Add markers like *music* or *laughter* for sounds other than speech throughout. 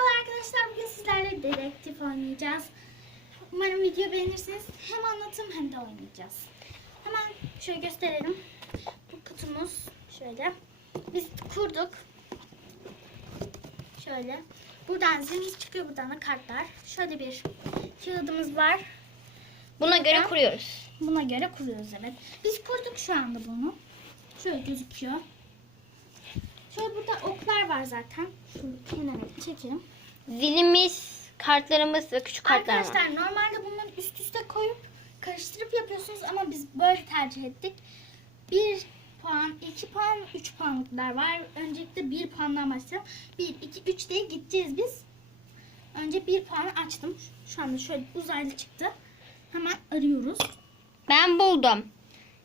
Merhabalar arkadaşlar. Bugün sizlerle dedektif oynayacağız. Umarım video beğenirsiniz. Hem anlatım hem de oynayacağız. Hemen şöyle gösterelim. Bu kutumuz şöyle. Biz kurduk. Şöyle. Buradan zilimiz çıkıyor. Buradan da kartlar. Şöyle bir kağıdımız var. Buna göre kuruyoruz. Buna göre kuruyoruz evet. Biz kurduk şu anda bunu. Şöyle gözüküyor. Şöyle burada oklar var zaten. Şu kenara çekelim. Zilimiz, kartlarımız ve küçük kartlar var. Arkadaşlar normalde bunları üst üste koyup karıştırıp yapıyorsunuz ama biz böyle tercih ettik. 1 puan, 2 puan, 3 puanlıklar var. Öncelikle 1 puandan başlayalım. 1, 2, 3 diye gideceğiz biz. Önce 1 puanı açtım. Şu anda şöyle uzaylı çıktı. Hemen arıyoruz. Ben buldum.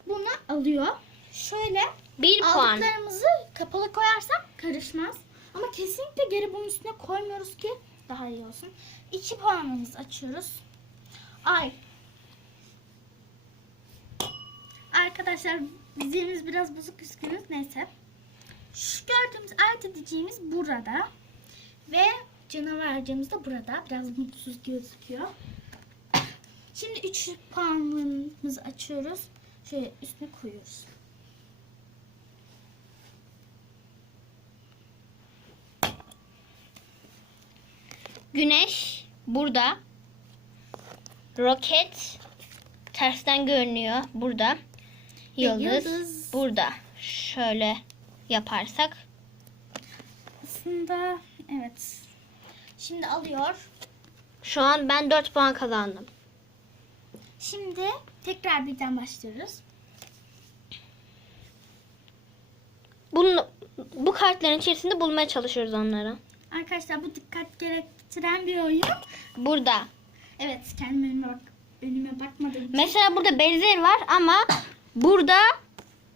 Bunu alıyor. Şöyle Bir puan. aldıklarımızı kapalı koyarsak karışmaz. Ama kesinlikle geri bunun üstüne koymuyoruz ki daha iyi olsun. 2 puanımızı açıyoruz. Ay. Arkadaşlar dizimiz biraz bozuk üzgünüz. Neyse. Şu gördüğümüz ait edeceğimiz burada. Ve canavarcığımız da burada. Biraz mutsuz gözüküyor. Şimdi 3 puanımızı açıyoruz. Şöyle üstüne koyuyoruz. Güneş burada. Roket tersten görünüyor burada. Yıldız, yıldız. burada. Şöyle yaparsak. Aslında evet. Şimdi alıyor. Şu an ben 4 puan kazandım. Şimdi tekrar birden başlıyoruz. Bunu, bu kartların içerisinde bulmaya çalışıyoruz onları. Arkadaşlar bu dikkat gerektiren bir oyun. Burada. Evet kendime önüme, bak, önüme bakmadığım için. Mesela burada benzer var ama burada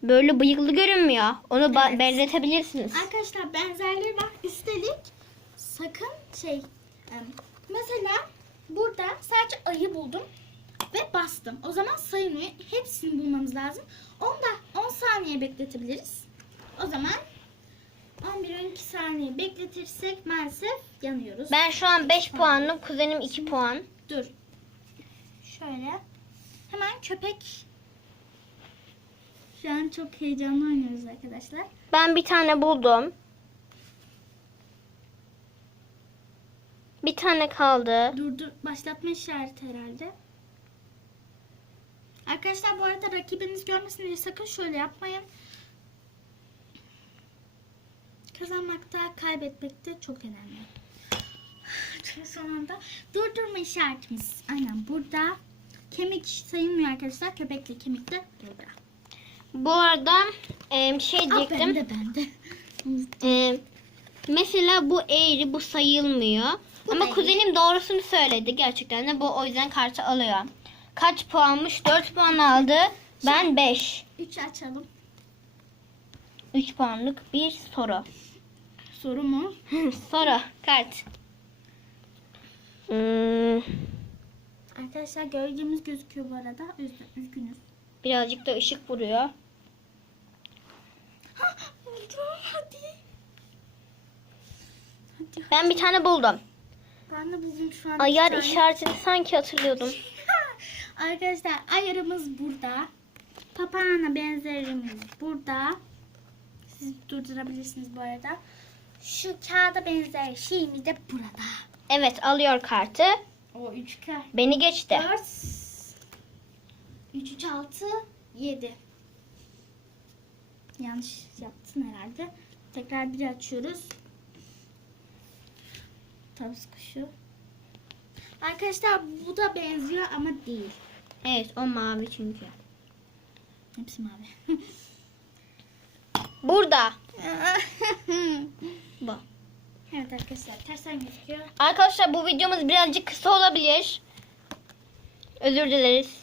böyle bıyıklı görünmüyor. Onu Evet. benzetebilirsiniz. Arkadaşlar benzerleri var. Üstelik sakın şey mesela burada sadece ayı buldum ve bastım. O zaman sayılmıyor. Hepsini bulmamız lazım. 10 da 10 saniye bekletebiliriz. O zaman 11-12 saniye bekletirsek maalesef yanıyoruz. Ben şu an 5 puanım, kuzenim 2 puan. Dur. Şöyle. Hemen köpek. Şu an çok heyecanlı oynuyoruz arkadaşlar. Ben bir tane buldum. Bir tane kaldı. Dur dur. Başlatma işareti herhalde. Arkadaşlar bu arada rakibiniz görmesin diye sakın şöyle yapmayın. Kazanmakta, kaybetmekte çok önemli. Çok sonunda durdurma işaretimiz. Aynen burada. Kemik sayılmıyor arkadaşlar. Köpekle kemikle burada. Bu arada e, şey Aa, diyecektim. ben de ben de. *laughs* E, mesela bu eğri, bu sayılmıyor. Bu Ama eğri. kuzenim doğrusunu söyledi gerçekten de. Bu o yüzden kartı alıyor. Kaç puanmış? 4 puan aldı. Ben 5. 3 açalım. 3 puanlık bir soru. Soru mu? *laughs* soru. Kart. Hmm, Arkadaşlar gölgemiz gözüküyor bu arada. Üzgün, üzgünüz. birazcık da ışık vuruyor. Ha, buldum. Hadi. Hadi. Ben bir tane buldum. Ben de buldum şu an. Ayar işaretini sanki hatırlıyordum. *laughs* Arkadaşlar ayarımız burada. Papağana benzerimiz burada. Siz durdurabilirsiniz bu arada. Şu kağıda benzer şeyimiz de burada. Evet alıyor kartı. O 3 kağıt. Beni geçti. 4 3 3 6 7 Yanlış yaptın herhalde. Tekrar bir açıyoruz. Tavus kuşu. Arkadaşlar bu da benziyor ama değil. Evet o mavi çünkü. Hepsi mavi. *laughs* Burada. *laughs* Bu. evet arkadaşlar tersten gözüküyor. Arkadaşlar bu videomuz birazcık kısa olabilir. Özür dileriz.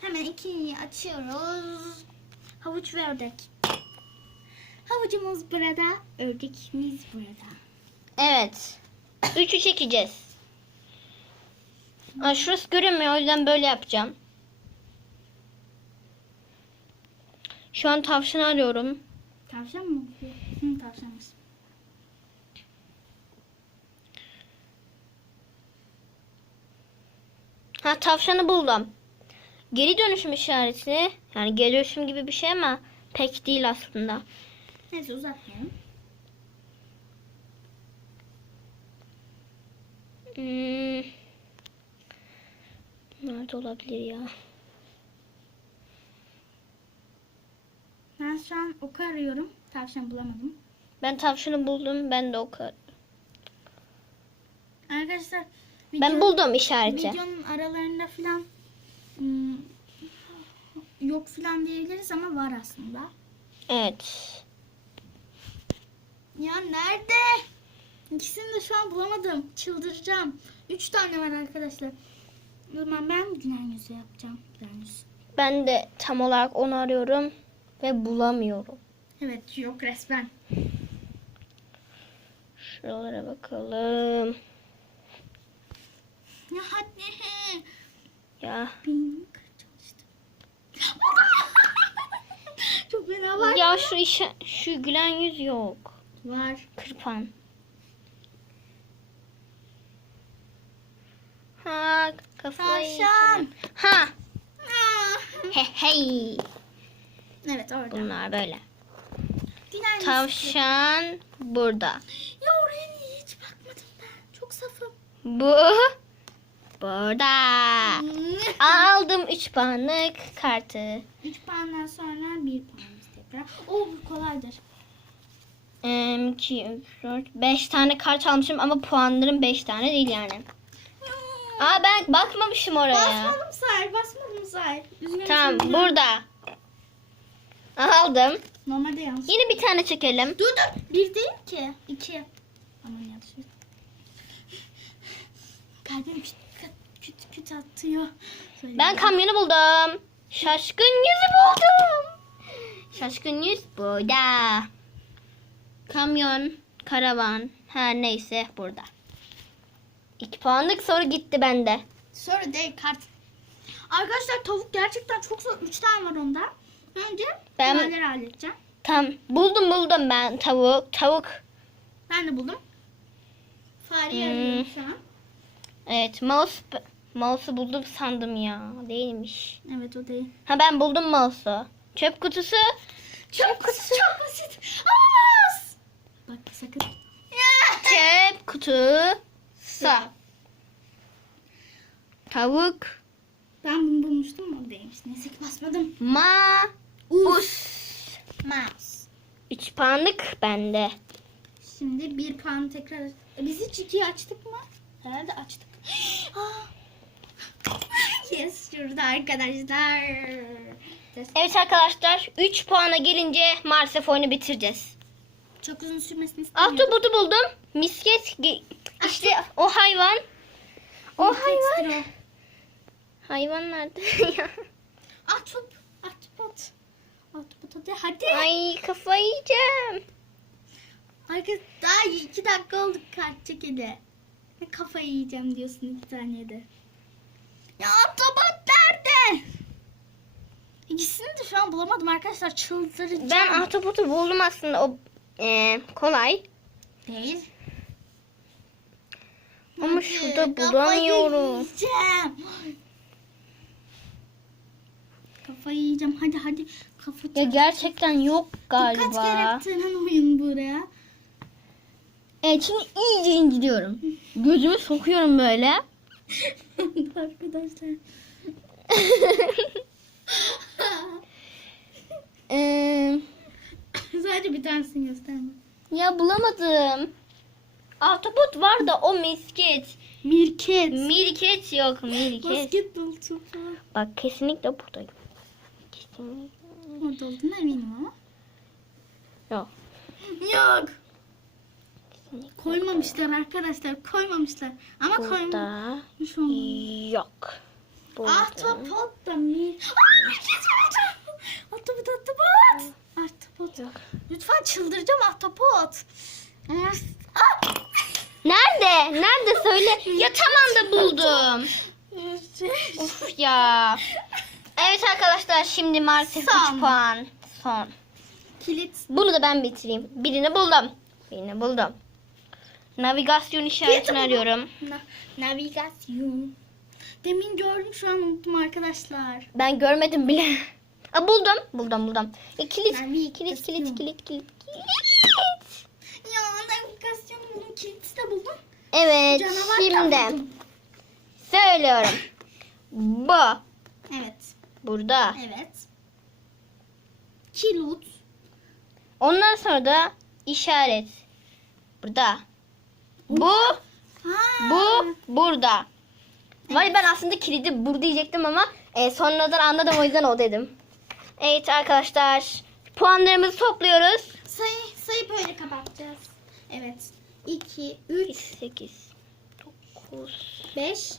Hemen ikinciyi açıyoruz. Havuç ve ördek. Havucumuz burada, ördekimiz burada. Evet. Üçü çekeceğiz. Aa, şurası görünmüyor o yüzden böyle yapacağım. Şu an tavşan arıyorum. Tavşan mı? Hı, tavşanmış. Ha tavşanı buldum. Geri dönüşüm işareti. Yani geri dönüşüm gibi bir şey ama pek değil aslında. Neyse uzatmayalım. Hmm. Nerede olabilir ya? Ben şu an oku arıyorum. Tavşan bulamadım. Ben tavşanı buldum. Ben de o kadar. Arkadaşlar Ben buldum işareti. videonun aralarında filan hmm, yok filan diyebiliriz ama var aslında. Evet. Ya nerede? İkisini de şu an bulamadım. Çıldıracağım. Üç tane var arkadaşlar. O zaman ben gülen yüzü yapacağım. Gülen yüzü. Ben de tam olarak onu arıyorum ve bulamıyorum. Evet yok resmen. Şuralara bakalım. Ya hadi. Ya. Benim. *laughs* Çok fena var. Ya şu işe şu gülen yüz yok. Var. Kırpan. Ha kafayı. Tavşan. Ha. Ah. He hey. Evet orada. Bunlar böyle. Yüzü. Tavşan burada. Ya oraya niye hiç bakmadım ben? Çok safım. Bu burada. *laughs* Aldım 3 puanlık kartı. 3 puandan sonra 1 puanımız tekrar. Oo bu kolaydır. 2, 3, 4, 5 tane kart almışım ama puanlarım 5 tane değil yani. Aa ben bakmamışım oraya. Basmadım say, basmadım say. Üzgünüm Tamam şimdi. burada. Aldım. Normalde yanlış. Yine bir tane çekelim. Dur dur. Bir değil ki. İki. Aman yanlış. Kalbim küt küt atıyor. Söyle. Ben kamyonu buldum. Şaşkın yüzü buldum. Şaşkın yüz burada. Kamyon, karavan, her neyse burada. 2 puanlık soru gitti bende. Sonra değil kart. Arkadaşlar tavuk gerçekten çok zor. Üç tane var onda. Önce Ben- ben... halledeceğim. Tam buldum buldum ben tavuk. Tavuk. Ben de buldum. Fareyi Hmm. arıyorum şu an. Evet mouse mouse'u buldum sandım ya. Değilmiş. Evet o değil. Ha ben buldum mouse'u. Çöp kutusu. Çok basit. Çok basit. Olamaz. Bak sakın. *laughs* Çöp kutusu. Tavuk. Ben bunu bulmuştum o değilmiş. Neyse ki basmadım. Ma. Us. Mouse. 3 puanlık bende. Şimdi bir puan tekrar. E, Biz hiç ikiyi açtık mı? Herhalde açtık. *gasps* Ah. yes şurada arkadaşlar. Evet arkadaşlar 3 puana gelince maalesef oyunu bitireceğiz. Çok uzun sürmesini istemiyorum. Ahtapotu buldum. Misket. ge- İşte o hayvan. O hayvan. Ekstra. Hayvan nerede *laughs* ya? Ahtapot. Ahtapot. Ahtapot hadi hadi. Ay kafayı yiyeceğim. Arkadaş daha iyi. iki dakika oldu kart çekeli. Kafayı yiyeceğim diyorsun iki saniyede. Ya ahtapot nerede? İkisini de şu an bulamadım arkadaşlar. Çıldıracağım. Ben ahtapotu buldum aslında o e, kolay. Değil. Ama Hadi, şurada bulamıyorum. yiyeceğim. Kafayı yiyeceğim. Hadi hadi. Kafa Ya gerçekten yok galiba. gerektiren oyun buraya. Evet şimdi iyice inciliyorum. Gözümü sokuyorum böyle. Arkadaşlar. Ee, Sadece bir tanesini gösterme. ya bulamadım. Ahtapot var da o misket. Mirket. Mirket yok mirket. Basketbol topu. Bak kesinlikle burada yok. Kesinlikle Orada olduğuna eminim ama. yok. Yok. Koymamışlar arkadaşlar. Koymamışlar. Ama Burada olmalı. yok. Burada. Ahtapot da mir. Aa. Ahtapot ahtapot. Ahtapot. Lütfen çıldıracağım ahtapot. Ah! Nerede? Nerede söyle. Ya tamam da buldum. Of ya. Evet arkadaşlar şimdi maalesef Son. 3 puan. Son. Kilit. Bunu da ben bitireyim. Birini buldum. Birini buldum. Navigasyon işaretini arıyorum. Na- navigasyon. Demin gördüm şu an unuttum arkadaşlar. Ben görmedim bile. *laughs* Aa, buldum. Buldum buldum. E, kilit, bir kilit, kilit, kilit, kilit, kilit. Ya navigasyon buldum. Kilitsi de buldum. Evet Canavar şimdi buldum. söylüyorum. *coughs* Bu. Evet. Burada. Evet. Kilut. Ondan sonra da işaret. Burada. Bu. Ha. Bu. Burada. Var ben aslında kilidi bur diyecektim ama e, sonradan anladım o yüzden o dedim. Evet arkadaşlar. Puanlarımızı topluyoruz. Sayı, sayı böyle kapatacağız. Evet. 2, 3, 8, 9, 5,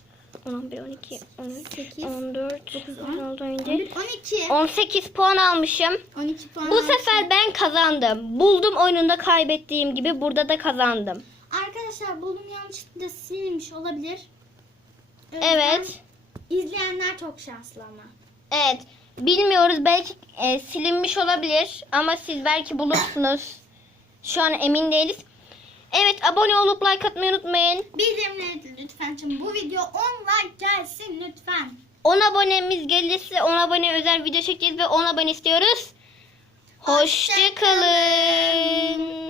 11, 12, 13, 8, 14, 9, 10, 16, 17. 11, 12. 18 puan almışım. 12 puan Bu almışım. sefer ben kazandım. Buldum oyununda kaybettiğim gibi burada da kazandım. Arkadaşlar buldum yanlışlıkla silinmiş olabilir. O yüzden Evet. İzleyenler çok şanslı ama. Evet. Bilmiyoruz belki e, silinmiş olabilir ama siz belki bulursunuz. *clears throat* Şu an emin değiliz. Evet abone olup like atmayı unutmayın. Bildirimleri de lütfen çünkü bu video 10 like gelsin lütfen. 10 abonemiz gelirse 10 abone özel video çekeceğiz ve 10 abone istiyoruz. Hoşçakalın.